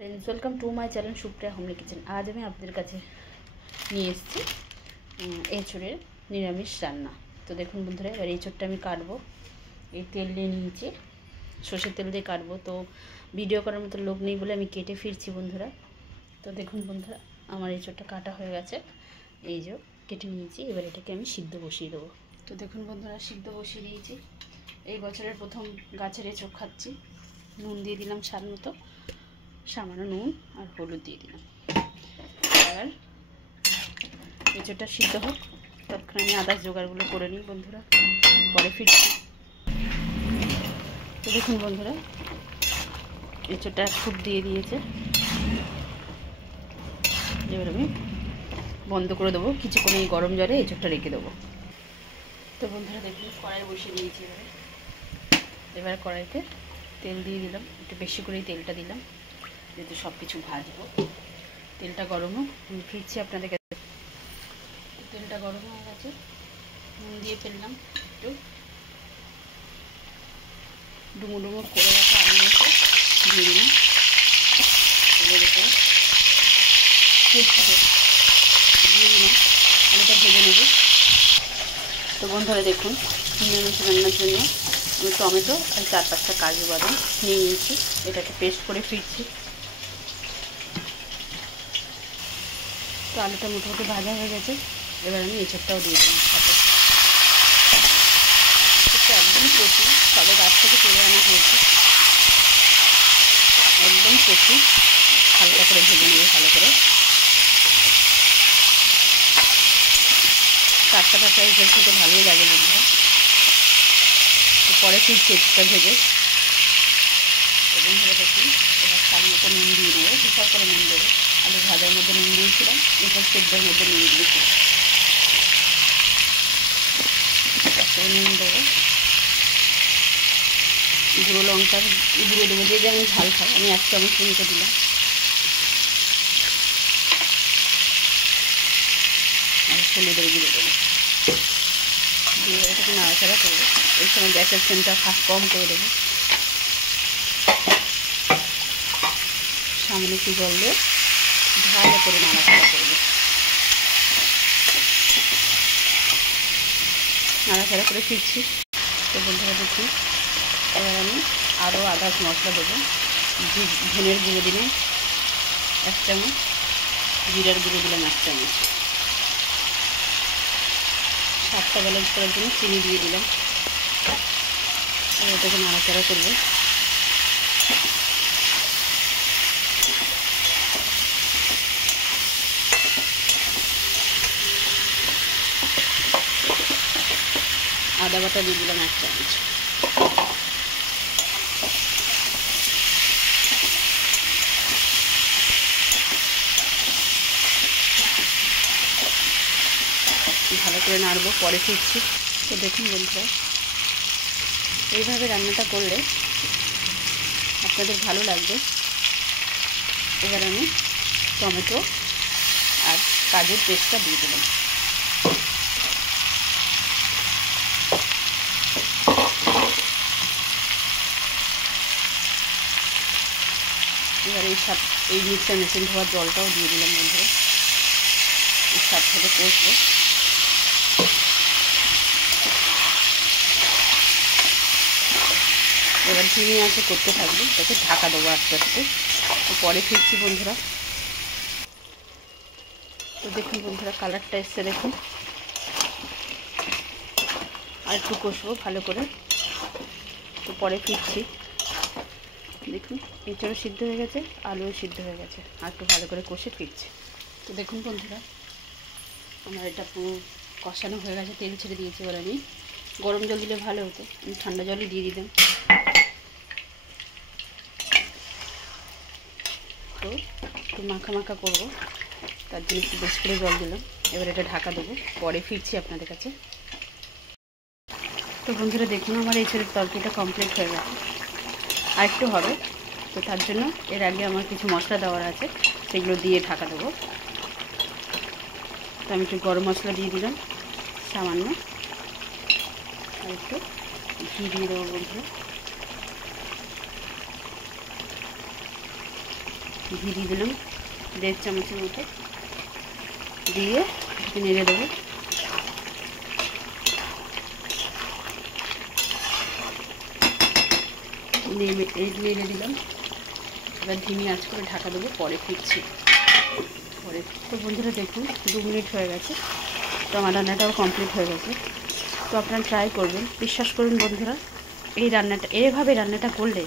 Friends welcome to my channel Supriya homely kitchen. आज मैं आपদের কাছে নিয়ে এসেছি এঁচোড়ের নিরামিষ রান্না। তো দেখুন বন্ধুরা, এবার এঁচোড়টা আমি কাটবো। এই তেল নিয়ে নিয়েছি, সর্ষের তেল দিয়ে কাটবো। তো ভিডিও করার মতো লোক নেই বলে আমি কেটে ফিরছি বন্ধুরা। তো দেখুন বন্ধুরা, আমার এঁচোড়টা কাটা হয়ে গেছে। এই যে কেটে নিয়েছি, এবার এটাকে আমি সিদ্ধ বসিয়ে দেবো। তো দেখুন বন্ধুরা, সিদ্ধ বসিয়ে দিয়েছি। এই বছরের প্রথম গাছের এঁচোড় খাচ্ছি। নুন দিয়ে দিলাম স্বাদ মতো, সামান্য নুন আর হলুদ দিয়ে দিলাম। এবার এঁচোড়টা সিদ্ধ হোক, ততক্ষণ আমি আদার জোগাড়গুলো করে নিই বন্ধুরা, পরে ফিরছি। তো দেখুন বন্ধুরা, এঁচোড়টা ফুট দিয়ে দিয়েছে। এবার আমি বন্ধ করে দেবো, কিছুক্ষণ এই গরম জলে এঁচোড়টা রেখে দেবো। তো বন্ধুরা দেখুন, কড়াই বসিয়ে দিয়েছি। এবার কড়াইতে তেল দিয়ে দিলাম, একটু বেশি করেই তেলটা দিলাম, যেহেতু সব কিছু ভাজবো। তেলটা গরম হোক, আমি ফিরছি আপনাদের কাছে। তেলটা গরম হয়ে গেছে, নুন দিয়ে ফেললাম, একটু ডুমো ডুমো করে রাখা আলুগুলোকে দিয়ে দিলাম। তেলের উপরে ফুটছে দিয়ে দিলাম, আলুটা ভেজে নেব। তো বন্ধুরা দেখুন, নিরামিষ রান্নার জন্য আমি টমেটো আর 4-5টা কাজু বাদাম নিয়ে নিয়েছি, এটাকে পেস্ট করে ফিরছি। তো আলুটা মোটামুটি ভাজা হয়ে গেছে, এবার আমি এঁচোড়টাও দিয়ে দিলাম সাথে। এটা একদম কচি, সবে গাছ থেকে তুলে আনা হয়েছে, একদম কচি। হালকা করে ভেজে নেবে ভালো করে। টাটকা টাটকা এঁচোড় খেতে ভালোই লাগে বন্ধুরা। তো পরে ফিরছি এঁচোড়টা ভেজে। এবং ধরে দেখুন, এবার স্বাদ মতো নুন দিয়ে নেবো, হিসাব করে নুন দেবো। আলু ভাজার মধ্যে নুন দিয়েছিলাম, এঁচোড় সেদ্ধের মধ্যে নুন দিয়েছিলাম, নুন দেবো। গুঁড়ো লঙ্কা গুঁড়ো দেবো, যে যেমন ঝাল খায়, আমি 1 চামচ মতো দিলাম। আর হলুদের গুঁড়ো দেবো, দিয়ে এটাকে নাড়াচাড়া করবো। এই সময় গ্যাসের ফ্লেমটা কম করে দেবো। সামনে একটু জল দিয়ে ভালো করে নাড়াচাড়া করবো। নাড়াচাড়া করে ফিরছি। তো বন্ধুরা দেখুন, এবার আমি আরও আদা মশলা দেবো। ধনের গুঁড়ো দিলাম 1 চামচ, জিরার গুঁড়ো দিলাম 1 চামচ, স্বাদটা ব্যালেন্স করার জন্য চিনি দিয়ে দিলাম। এটাকে নাড়াচাড়া করবো। আদা বাটা দিয়ে দিলাম 1 চামচ। ভালো করে নাড়বো, পরে ফিরছি। তো দেখুন বন্ধুরা, এইভাবে রান্নাটা করলে আপনাদের ভালো লাগবে। এবার আমি টমেটো আর কাজুর পেস্টটা দিয়ে দিলাম। এবার এই মিক্সার মেশিন ধোয়ার জলটাও দিয়ে দিলাম বন্ধুরা, এর সাথে কষবো। এবার ঝিমি আছে করতে থাকবে, তাকে ঢাকা দেবো আস্তে আস্তে। তো পরে ফিরছি বন্ধুরা। তো দেখুন বন্ধুরা, কালারটা এসছে দেখুন। আর একটু কষবো ভালো করে, তো পরে ফিরছি। দেখুন এঁচোড়ও সিদ্ধ হয়ে গেছে, আলুও সিদ্ধ হয়ে গেছে, আর একটু ভালো করে কষে ফিরছি। তো দেখুন বন্ধুরা, আমার এটা পুরো কষানো হয়ে গেছে, তেল ছেড়ে দিয়েছি। এবার আমি গরম জল দিলে ভালো হতো, আমি ঠান্ডা জলই দিয়ে দিলাম। তো একটু মাখা মাখা করবো, তার জন্য একটু বেশি করে জল দিলাম। এবার এটা ঢাকা দেবো, পরে ফিরছি আপনাদের কাছে। তো বন্ধুরা দেখুন, আমার এঁচোড়ের তরকারিটা কমপ্লিট হয়ে গেছে, আর একটু হবে। তো তার জন্য এর আগে আমার কিছু মশলা দেওয়ার আছে, সেগুলো দিয়ে ঢাকা দেবো। তো আমি একটু গরম মশলা দিয়ে দিলাম সামান্য, আর একটু ঘি দিয়ে দেবো বন্ধুরা। ঘি দিয়ে দিলাম 1.5 চামচের মতো, দিয়ে নেড়ে দেবো। নেড়ে দিলাম, এবার ধিমি আঁচ করে ঢাকা দেবো, পরে ফিরছি। পরে তো বন্ধুরা দেখুন 2 মিনিট হয়ে গেছে, তো আমার রান্নাটাও কমপ্লিট হয়ে গেছে। তো আপনারা ট্রাই করবেন, বিশ্বাস করুন বন্ধুরা, এই রান্নাটা এইভাবে রান্নাটা করলে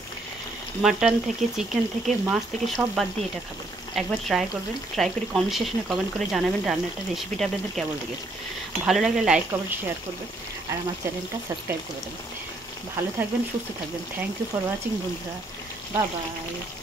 মাটন থেকে, চিকেন থেকে, মাছ থেকে সব বাদ দিয়ে এটা খাবেন। একবার ট্রাই করবেন, ট্রাই করে কমেন্ট সেকশনে কমেন্ট করে জানাবেন রান্নাটার রেসিপিটা আপনাদের কেমন লেগেছে। ভালো লাগলে লাইক কমেন্ট শেয়ার করবেন, আর আমার চ্যানেলটা সাবস্ক্রাইব করে দেবেন। ভালো থাকবেন, সুস্থ থাকবেন। থ্যাংক ইউ ফর ওয়াচিং বন্ধুরা, বাই বাই।